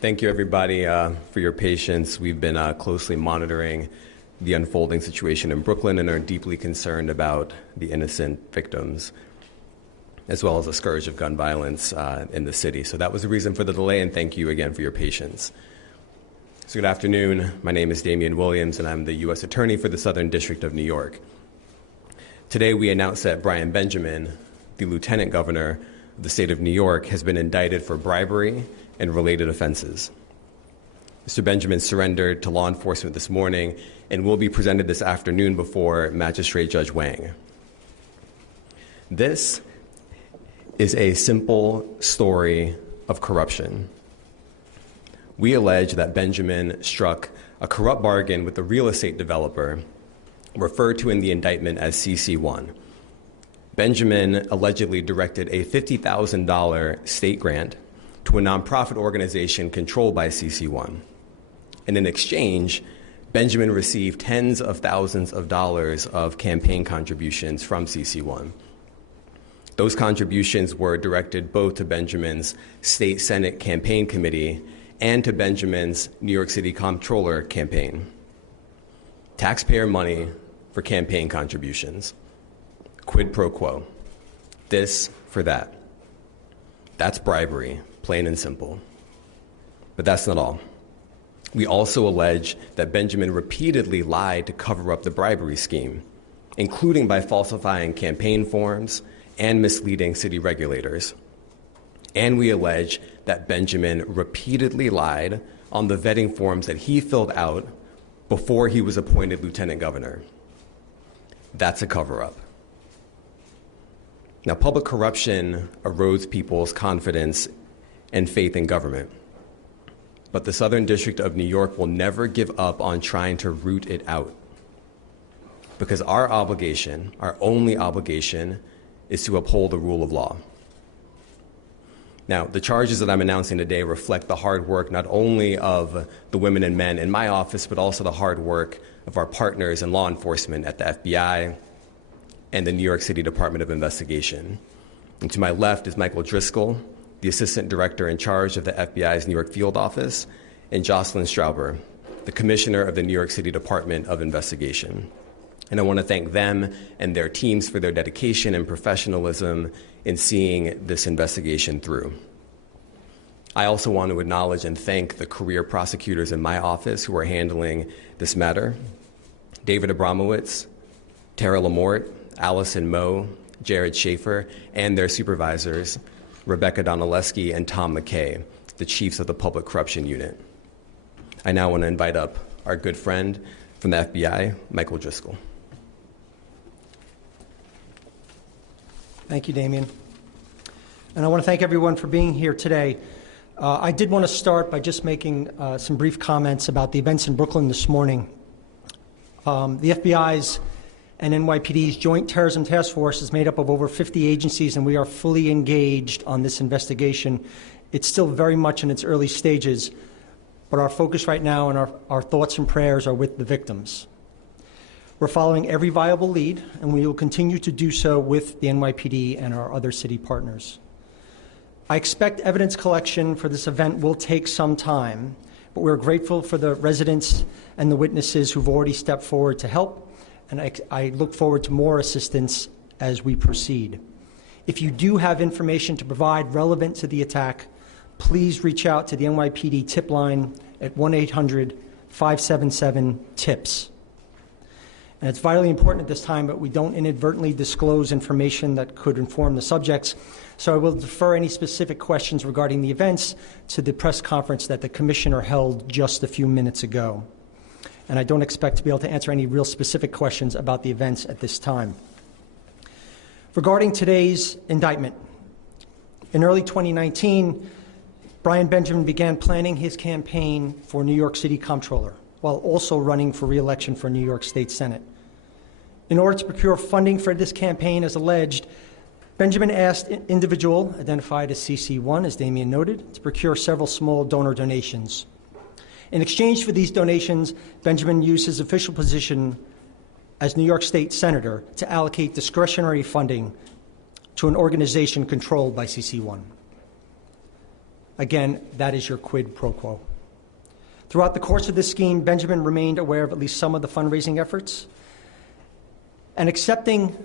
Thank you, everybody, for your patience. We've been closely monitoring the unfolding situation in Brooklyn and are deeply concerned about the innocent victims, as well as a scourge of gun violence in the city. So that was the reason for the delay, and thank you again for your patience. So good afternoon. My name is Damian Williams, and I'm the U.S. Attorney for the Southern District of New York. Today, we announced that Brian Benjamin, the Lieutenant Governor of the state of New York, has been indicted for bribery and related offenses. Mr. Benjamin surrendered to law enforcement this morning and will be presented this afternoon before Magistrate Judge Wang. This is a simple story of corruption. We allege that Benjamin struck a corrupt bargain with a real estate developer referred to in the indictment as CC1. Benjamin allegedly directed a $50,000 state grant to a nonprofit organization controlled by CC1. And in exchange, Benjamin received tens of thousands of dollars of campaign contributions from CC1. Those contributions were directed both to Benjamin's State Senate campaign committee and to Benjamin's New York City Comptroller campaign. Taxpayer money for campaign contributions. Quid pro quo. This for that. That's bribery, plain and simple. But that's not all. We also allege that Benjamin repeatedly lied to cover up the bribery scheme, including by falsifying campaign forms and misleading city regulators. And we allege that Benjamin repeatedly lied on the vetting forms that he filled out before he was appointed lieutenant governor. That's a cover-up. Now, public corruption erodes people's confidence and faith in government. But the Southern District of New York will never give up on trying to root it out. Because our obligation, our only obligation, is to uphold the rule of law. Now, the charges that I'm announcing today reflect the hard work not only of the women and men in my office, but also the hard work of our partners in law enforcement at the FBI and the New York City Department of Investigation. And to my left is Michael Driscoll, the Assistant Director in charge of the FBI's New York Field Office, and Jocelyn Strauber, the Commissioner of the New York City Department of Investigation. And I want to thank them and their teams for their dedication and professionalism in seeing this investigation through. I also want to acknowledge and thank the career prosecutors in my office who are handling this matter: David Abramowitz, Tara Lamort, Allison Moe, Jared Schaefer, and their supervisors, Rebecca Donaleski and Tom McKay, the chiefs of the Public Corruption Unit. I now want to invite up our good friend from the FBI, Michael Driscoll. Thank you, Damian. And I want to thank everyone for being here today. I did want to start by just making some brief comments about the events in Brooklyn this morning. The FBI's and NYPD's Joint Terrorism Task Force is made up of over 50 agencies, and we are fully engaged on this investigation. It's still very much in its early stages, but our focus right now and our thoughts and prayers are with the victims. We're following every viable lead, and we will continue to do so with the NYPD and our other city partners. I expect evidence collection for this event will take some time, but we're grateful for the residents and the witnesses who've already stepped forward to help, and I look forward to more assistance as we proceed. If you do have information to provide relevant to the attack, please reach out to the NYPD tip line at 1-800-577-TIPS. And it's vitally important at this time that we don't inadvertently disclose information that could inform the subjects, so I will defer any specific questions regarding the events to the press conference that the Commissioner held just a few minutes ago. And I don't expect to be able to answer any real specific questions about the events at this time. Regarding today's indictment, in early 2019, Brian Benjamin began planning his campaign for New York City Comptroller, while also running for re-election for New York State Senate. In order to procure funding for this campaign, as alleged, Benjamin asked an individual, identified as CC1, as Damian noted, to procure several small donor donations. In exchange for these donations, Benjamin used his official position as New York State Senator to allocate discretionary funding to an organization controlled by CC1. Again, that is your quid pro quo. Throughout the course of this scheme, Benjamin remained aware of at least some of the fundraising efforts, and accepting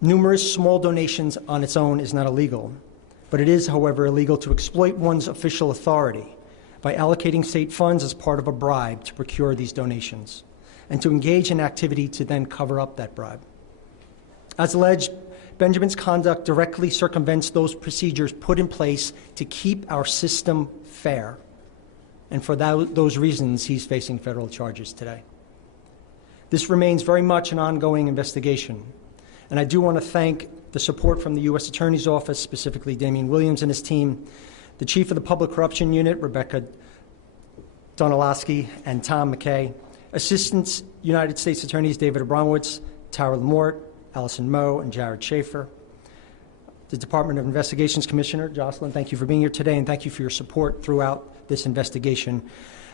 numerous small donations on its own is not illegal, but it is, however, illegal to exploit one's official authority by allocating state funds as part of a bribe to procure these donations, and to engage in activity to then cover up that bribe. As alleged, Benjamin's conduct directly circumvents those procedures put in place to keep our system fair. And for those reasons, he's facing federal charges today. This remains very much an ongoing investigation. And I do want to thank the support from the U.S. Attorney's Office, specifically Damian Williams and his team, the Chief of the Public Corruption Unit, Rebecca Donalowski, and Tom McKay, Assistants United States Attorneys David Abramowitz, Tara Lamort, Allison Moe, and Jared Schaefer. The Department of Investigations Commissioner, Jocelyn, thank you for being here today, and thank you for your support throughout this investigation.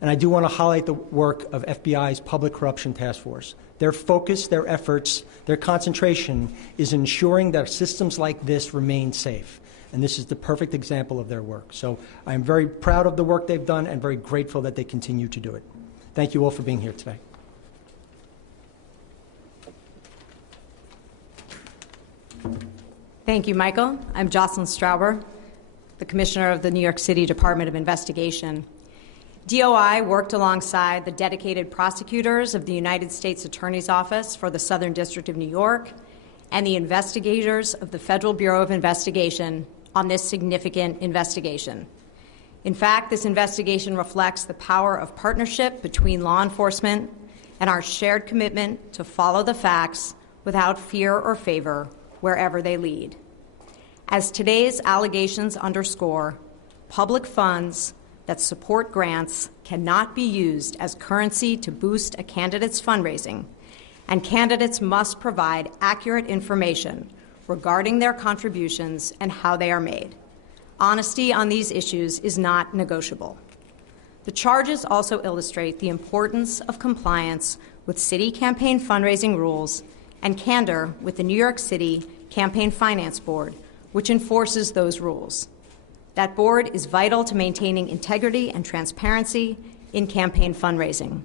And I do want to highlight the work of FBI's Public Corruption Task Force. Their focus, their efforts, their concentration is ensuring that systems like this remain safe. And this is the perfect example of their work. So I am very proud of the work they've done and very grateful that they continue to do it. Thank you all for being here today. Thank you, Michael. I'm Jocelyn Strauber, the Commissioner of the New York City Department of Investigation. DOI worked alongside the dedicated prosecutors of the United States Attorney's Office for the Southern District of New York and the investigators of the Federal Bureau of Investigation on this significant investigation. In fact, this investigation reflects the power of partnership between law enforcement and our shared commitment to follow the facts without fear or favor wherever they lead. As today's allegations underscore, public funds that support grants cannot be used as currency to boost a candidate's fundraising, and candidates must provide accurate information regarding their contributions and how they are made. Honesty on these issues is not negotiable. The charges also illustrate the importance of compliance with city campaign fundraising rules and candor with the New York City Campaign Finance Board, which enforces those rules. That board is vital to maintaining integrity and transparency in campaign fundraising.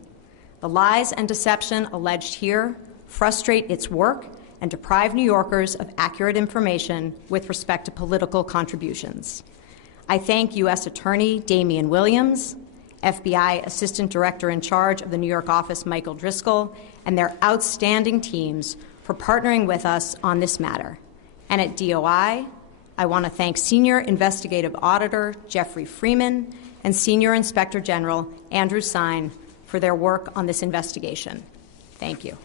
The lies and deception alleged here frustrate its work and deprive New Yorkers of accurate information with respect to political contributions. I thank U.S. Attorney Damian Williams, FBI Assistant Director in charge of the New York office Michael Driscoll, and their outstanding teams for partnering with us on this matter. And at DOI, I want to thank Senior Investigative Auditor Jeffrey Freeman and Senior Inspector General Andrew Sine for their work on this investigation. Thank you.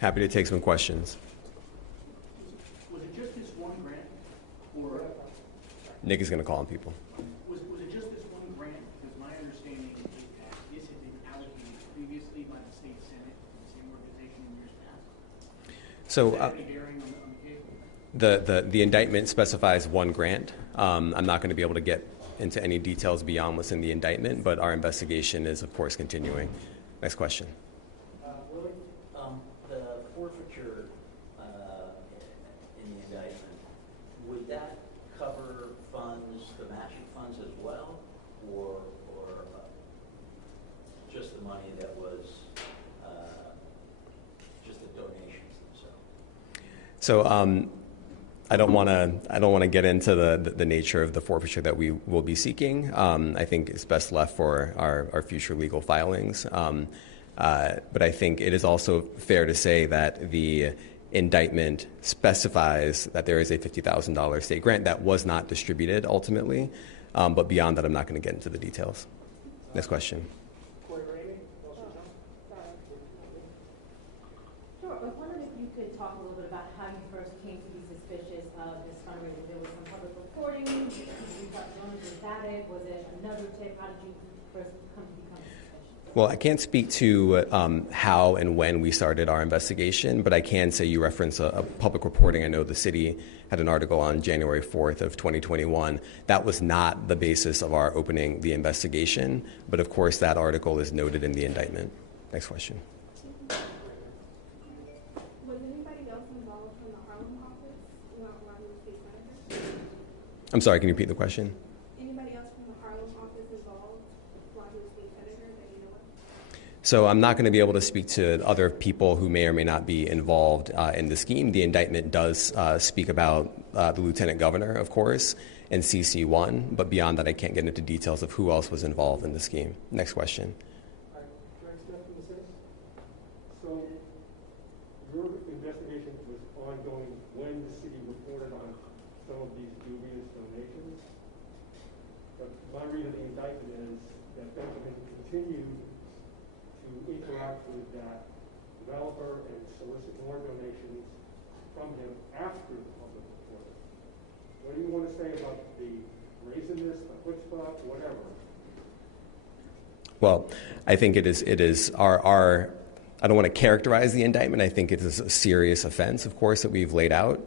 Happy to take some questions. Was it just this one grant, or Nick is going to call on people. was it just this one grant? Because my understanding is that this had been allocated previously by the state senate and the same organization in years past. So Is that any bearing on the case? the indictment specifies one grant. I'm not going to be able to get into any details beyond what's in the indictment, but our investigation is, of course, continuing. Next question. Willie, the forfeiture in the indictment, would that cover funds, the matching funds as well, or just the money that was just the donations themselves? So I don't want to get into the nature of the forfeiture that we will be seeking. I think it's best left for our future legal filings. But I think it is also fair to say that the indictment specifies that there is a $50,000 state grant that was not distributed ultimately. But beyond that, I'm not going to get into the details. Next question. Sure. I was wondering if you could talk a little bit about how you first came to be suspicious of this fundraiser. There was some public reporting. You thought donors were static. Was it another tip? How did you first come to become suspicious? Well, I can't speak to how and when we started our investigation, but I can say you reference a public reporting. I know the city had an article on January 4th of 2021. That was not the basis of our opening the investigation, but of course that article is noted in the indictment. Next question. Was anybody else involved from the Harlem office while you were state senator? I'm sorry, can you repeat the question? Anybody else from the Harlem office involved while he was state senator that you know of? So I'm not going to be able to speak to other people who may or may not be involved in the scheme. The indictment does speak about the lieutenant governor, of course, and CC1, but beyond that, I can't get into details of who else was involved in the scheme. Next question. Can I step from this? So your investigation was ongoing when the city reported on some of these dubious donations. But my read of the indictment is that Benjamin continued to interact with that developer and solicit more donations from him after the public reported. What do you want to say about the brazenness, the chutzpah, whatever? Well, I think it is our I don't want to characterize the indictment. I think it is a serious offense, of course, that we've laid out.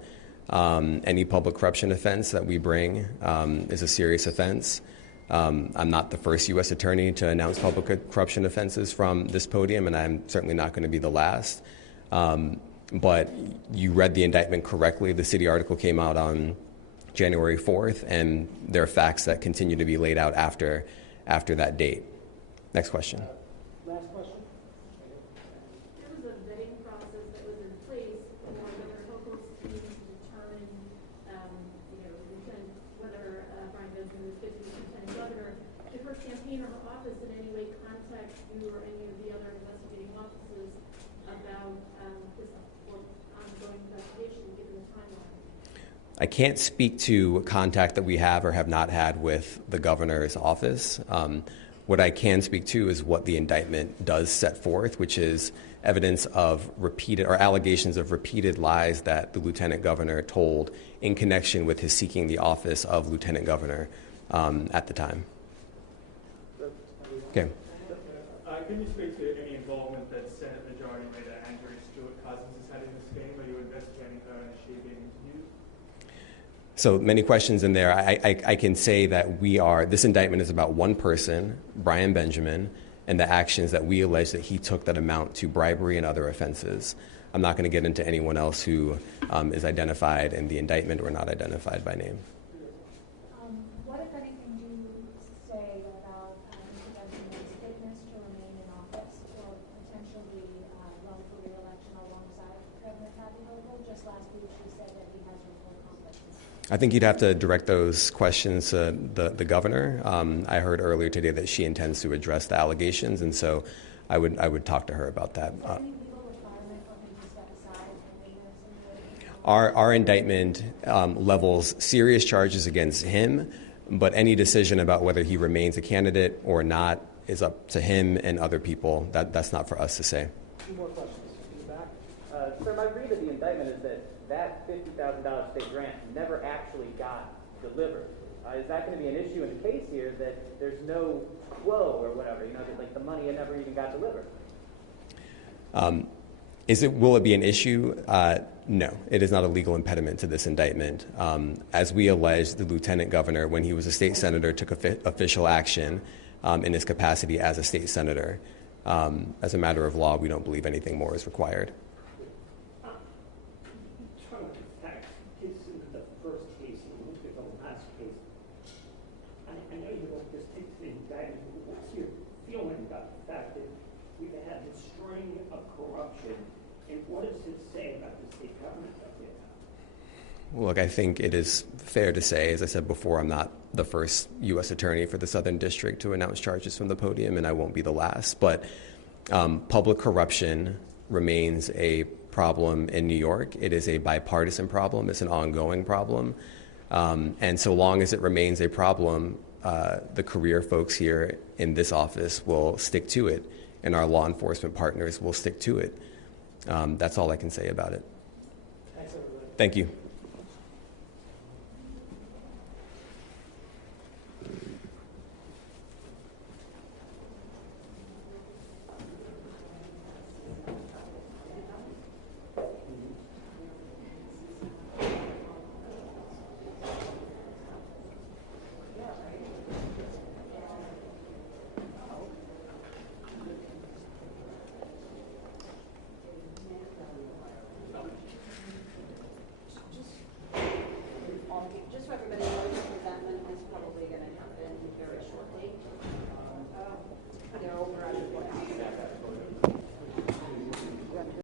Any public corruption offense that we bring is a serious offense. I'm not the first U.S. attorney to announce public corruption offenses from this podium, and I'm certainly not going to be the last. But you read the indictment correctly. The city article came out on January 4th, and there are facts that continue to be laid out after that date. Next question. Last question. There was a vetting process that was in place for Governor Hochul's team to determine, whether Brian Benjamin was fit to be lieutenant governor. Did her campaign or her office in any way contact you or any of the other investigating offices about this ongoing investigation, given the timeline? I can't speak to contact that we have or have not had with the governor's office. What I can speak to is what the indictment does set forth, which is evidence of repeated or allegations of repeated lies that the lieutenant governor told in connection with his seeking the office of lieutenant governor at the time. Okay. Can you speak to any involvement that Senate Majority Leader Andrea Stewart-Cousins has had in the scheme? Are you investigating her and is she being interviewed? So many questions in there. I can say that this indictment is about one person, Brian Benjamin, and the actions that we allege that he took that amount to bribery and other offenses. I'm not going to get into anyone else who is identified in the indictment or not identified by name. What, if anything, do you say about Mr. Benjamin's fitness to remain in office or potentially run for re-election alongside Governor Kathy Hochul? Just last week she said that he has her full confidence. I think you'd have to direct those questions to the governor. I heard earlier today that she intends to address the allegations, and so I would talk to her about that. Is there any legal requirement for him to step aside and leave this in the Our indictment levels serious charges against him, but any decision about whether he remains a candidate or not is up to him and other people. That's not for us to say. Two more questions in the back. Sir, my read of the indictment is that $50,000 state grant never actually got delivered. Is that going to be an issue in the case here that there's no quo or whatever, that like the money never even got delivered? Will it be an issue? No, it is not a legal impediment to this indictment. As we allege, the lieutenant governor, when he was a state senator, took official action in his capacity as a state senator. As a matter of law, we don't believe anything more is required. I know you don't just take the indictment, but what's your feeling about the fact that we've had this string of corruption, and what does it say about the state government up there? Look, I think it is fair to say, as I said before, I'm not the first U.S. attorney for the Southern District to announce charges from the podium, and I won't be the last. But public corruption remains a problem in New York. It is a bipartisan problem. It's an ongoing problem. And so long as it remains a problem, the career folks here in this office will stick to it, and our law enforcement partners will stick to it. That's all I can say about it. Thanks, everybody. Thank you.